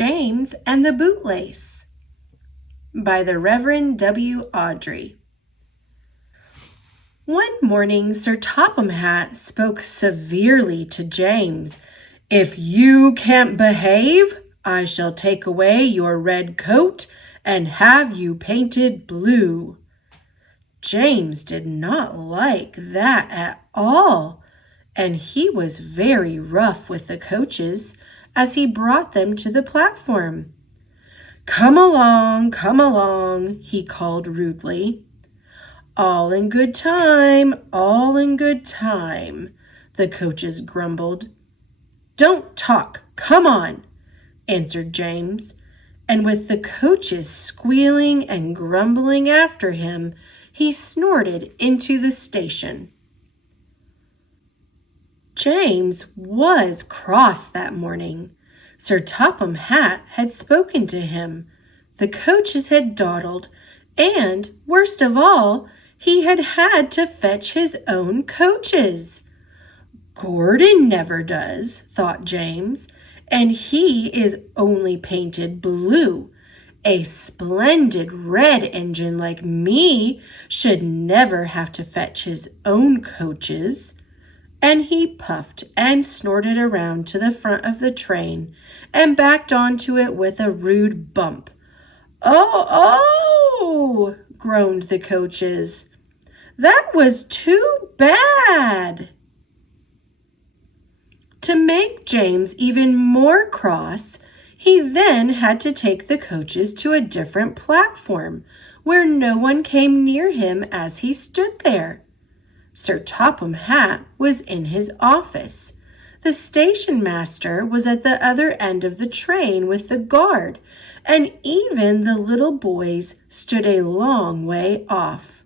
James and the Bootlace by the Reverend W. Awdry. One morning, Sir Topham Hatt spoke severely to James. "If you can't behave, I shall take away your red coat and have you painted blue." James did not like that at all, and he was very rough with the coaches as he brought them to the platform. Come along," he called rudely. All in good time, the coaches grumbled. "Don't talk, come on," answered James, and with the coaches squealing and grumbling after him, he snorted into the station. James was cross that morning. Sir Topham Hatt had spoken to him, the coaches had dawdled, and, worst of all, he had had to fetch his own coaches. "Gordon never does," thought James, "and he is only painted blue. A splendid red engine like me should never have to fetch his own coaches." And he puffed and snorted around to the front of the train and backed onto it with a rude bump. Oh, groaned the coaches. "That was too bad." To make James even more cross, he then had to take the coaches to a different platform where no one came near him as he stood there. Sir Topham Hatt was in his office. The station master was at the other end of the train with the guard, and even the little boys stood a long way off.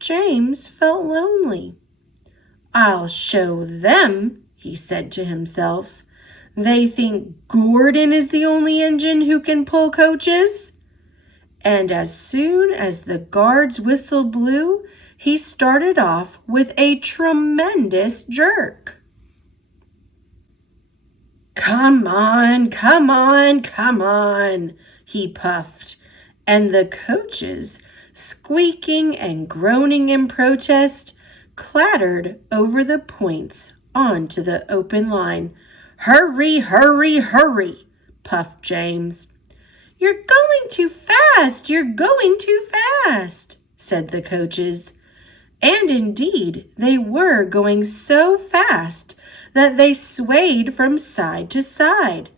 James felt lonely. "I'll show them," he said to himself. "They think Gordon is the only engine who can pull coaches." And as soon as the guard's whistle blew, he started off with a tremendous jerk. Come on," he puffed, and the coaches, squeaking and groaning in protest, clattered over the points onto the open line. Hurry," puffed James. You're going too fast," said the coaches. And indeed, they were going so fast that they swayed from side to side.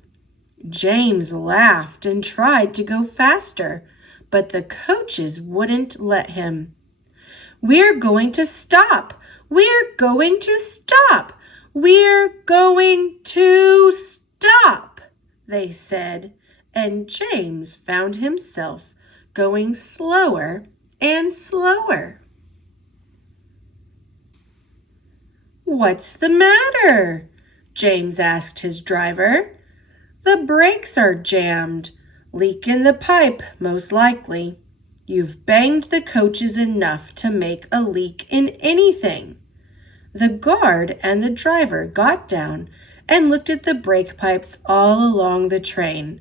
James laughed and tried to go faster, but the coaches wouldn't let him. "We're going to stop! We're going to stop! We're going to stop!" they said, and James found himself going slower and slower. "What's the matter?" James asked his driver. "The brakes are jammed. Leak in the pipe, most likely. You've banged the coaches enough to make a leak in anything." The guard and the driver got down and looked at the brake pipes all along the train.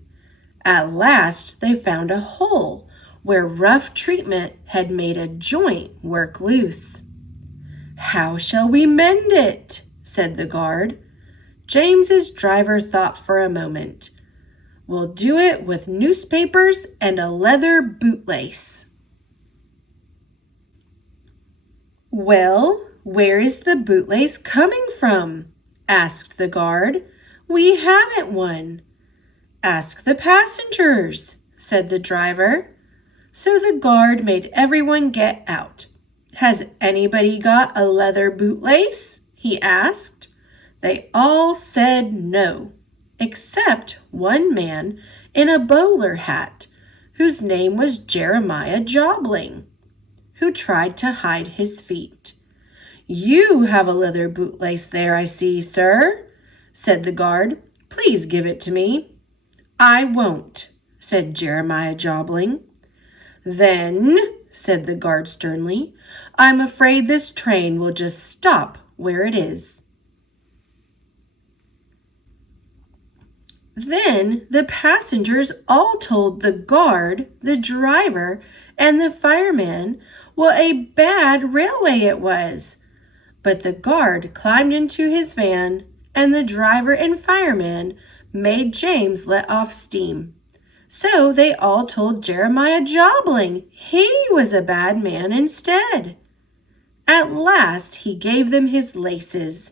At last they found a hole where rough treatment had made a joint work loose. "How shall we mend it?" said the guard. James's driver thought for a moment. "We'll do it with newspapers and a leather bootlace." "Well, where is the bootlace coming from?" asked the guard. "We haven't one." "Ask the passengers," said the driver. So the guard made everyone get out. "Has anybody got a leather bootlace?" he asked. They all said no, except one man in a bowler hat, whose name was Jeremiah Jobling, who tried to hide his feet. "You have a leather bootlace there, I see, sir," said the guard. "Please give it to me." "I won't," said Jeremiah Jobling. "Then," said the guard sternly, "I'm afraid this train will just stop where it is." Then the passengers all told the guard, the driver, and the fireman what a bad railway it was. But the guard climbed into his van, and the driver and fireman made James let off steam. So they all told Jeremiah Jobling he was a bad man instead. At last he gave them his laces.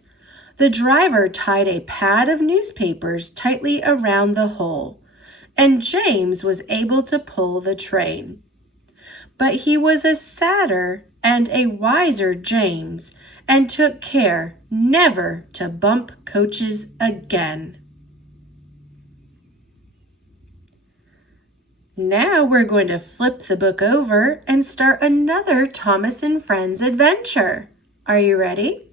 The driver tied a pad of newspapers tightly around the hole, and James was able to pull the train. But he was a sadder and a wiser James, and took care never to bump coaches again. Now we're going to flip the book over and start another Thomas and Friends adventure. Are you ready?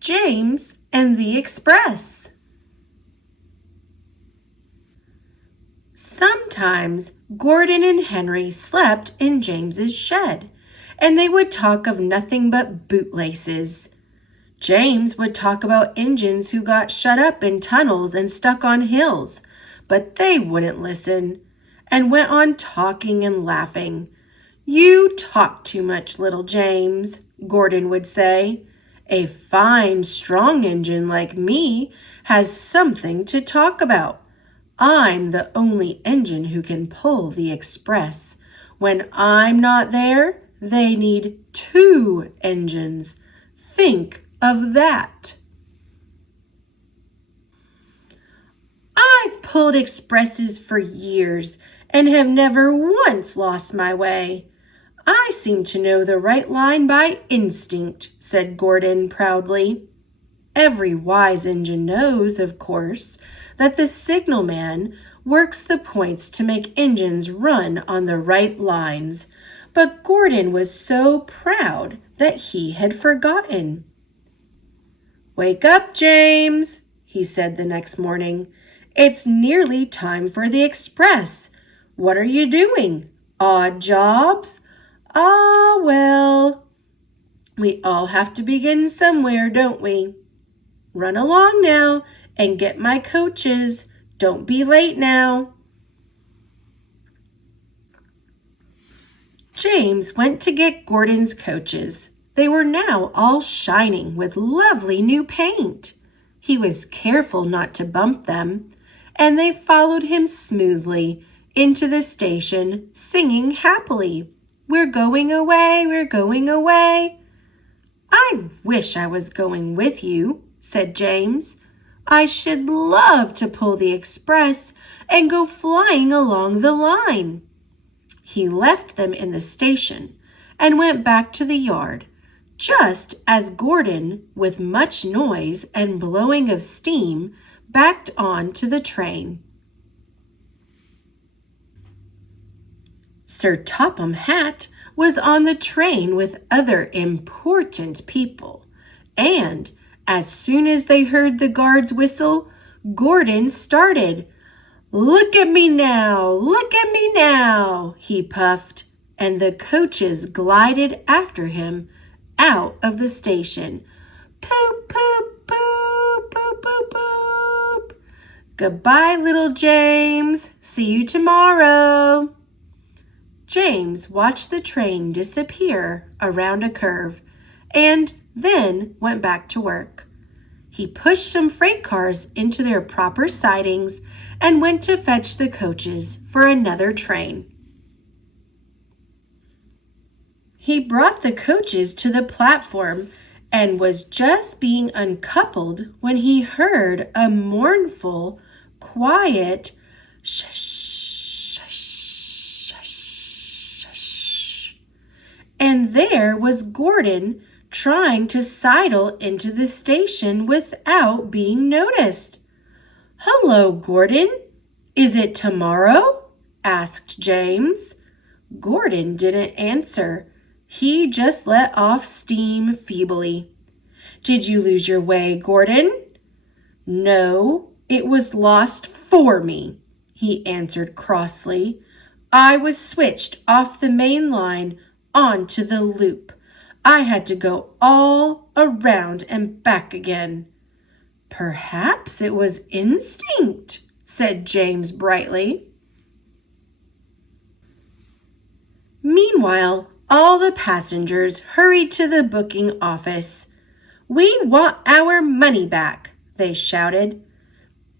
James and the Express. Sometimes Gordon and Henry slept in James's shed, and they would talk of nothing but bootlaces. James would talk about engines who got shut up in tunnels and stuck on hills, but they wouldn't listen, and went on talking and laughing. "You talk too much, little James," Gordon would say. "A fine, strong engine like me has something to talk about. I'm the only engine who can pull the express. When I'm not there, they need 2 engines. Think of that." "I've pulled expresses for years and have never once lost my way. I seem to know the right line by instinct," said Gordon proudly. Every wise engine knows, of course, that the signalman works the points to make engines run on the right lines, but Gordon was so proud that he had forgotten. "Wake up, James," he said the next morning. "It's nearly time for the express. What are you doing? Odd jobs? Ah, well, we all have to begin somewhere, don't we? Run along now and get my coaches. Don't be late now." James went to get Gordon's coaches. They were now all shining with lovely new paint. He was careful not to bump them, and they followed him smoothly into the station, singing happily, "We're going away, we're going away." "I wish I was going with you," said James. "I should love to pull the express and go flying along the line." He left them in the station and went back to the yard, just as Gordon, with much noise and blowing of steam, backed on to the train. Sir Topham Hatt was on the train with other important people, and as soon as they heard the guard's whistle, Gordon started. "Look at me now, look at me now," he puffed, and the coaches glided after him out of the station. "Poop, poop, poop, poop, poop, poop. Goodbye, little James. See you tomorrow." James watched the train disappear around a curve and then went back to work. He pushed some freight cars into their proper sidings and went to fetch the coaches for another train. He brought the coaches to the platform and was just being uncoupled when he heard a mournful, quiet shush, shush, shush, shush. And there was Gordon trying to sidle into the station without being noticed. "Hello, Gordon. Is it tomorrow?" asked James. Gordon didn't answer. He just let off steam feebly. "Did you lose your way, Gordon?" "No, it was lost for me," he answered crossly. "I was switched off the main line onto the loop. I had to go all around and back again." "Perhaps it was instinct," said James brightly. Meanwhile, all the passengers hurried to the booking office. "We want our money back," they shouted.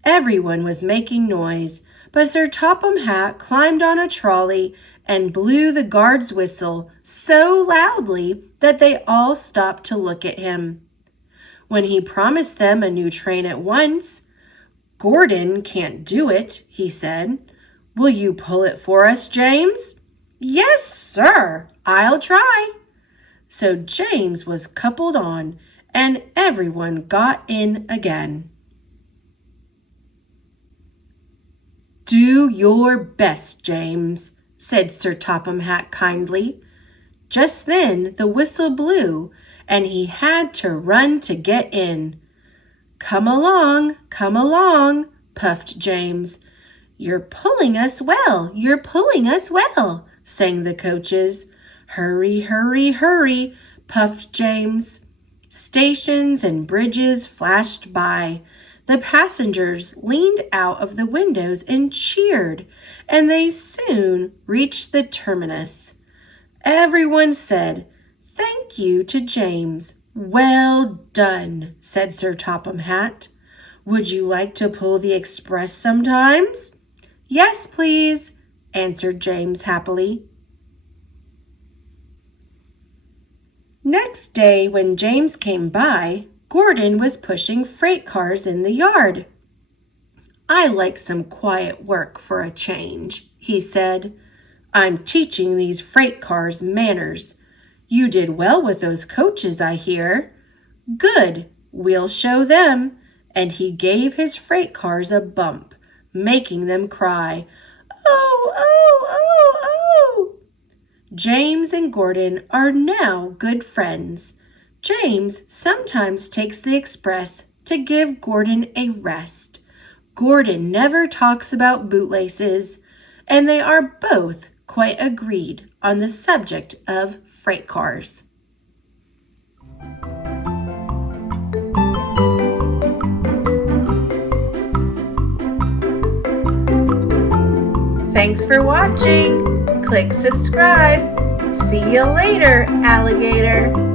Everyone was making noise, but Sir Topham Hatt climbed on a trolley and blew the guard's whistle so loudly that they all stopped to look at him. When he promised them a new train at once, "Gordon can't do it," he said. "Will you pull it for us, James?" "Yes, sir, I'll try." So James was coupled on, and everyone got in again. "Do your best, James," said Sir Topham Hatt kindly. Just then the whistle blew, and he had to run to get in. come along," puffed James. You're pulling us well, sang the coaches. "Hurry, hurry, hurry," puffed James. Stations and bridges flashed by. The passengers leaned out of the windows and cheered, and they soon reached the terminus. Everyone said, "Thank you" to James. "Well done," said Sir Topham Hatt. "Would you like to pull the express sometimes?" "Yes, please," answered James happily. Next day, when James came by, Gordon was pushing freight cars in the yard. "I like some quiet work for a change," he said. "I'm teaching these freight cars manners. You did well with those coaches, I hear." "Good, we'll show them." And he gave his freight cars a bump, making them cry, "Oh, oh, oh, oh." James and Gordon are now good friends. James sometimes takes the express to give Gordon a rest. Gordon never talks about bootlaces, and they are both quite agreed on the subject of freight cars. Thanks for watching. Click subscribe. See you later, alligator.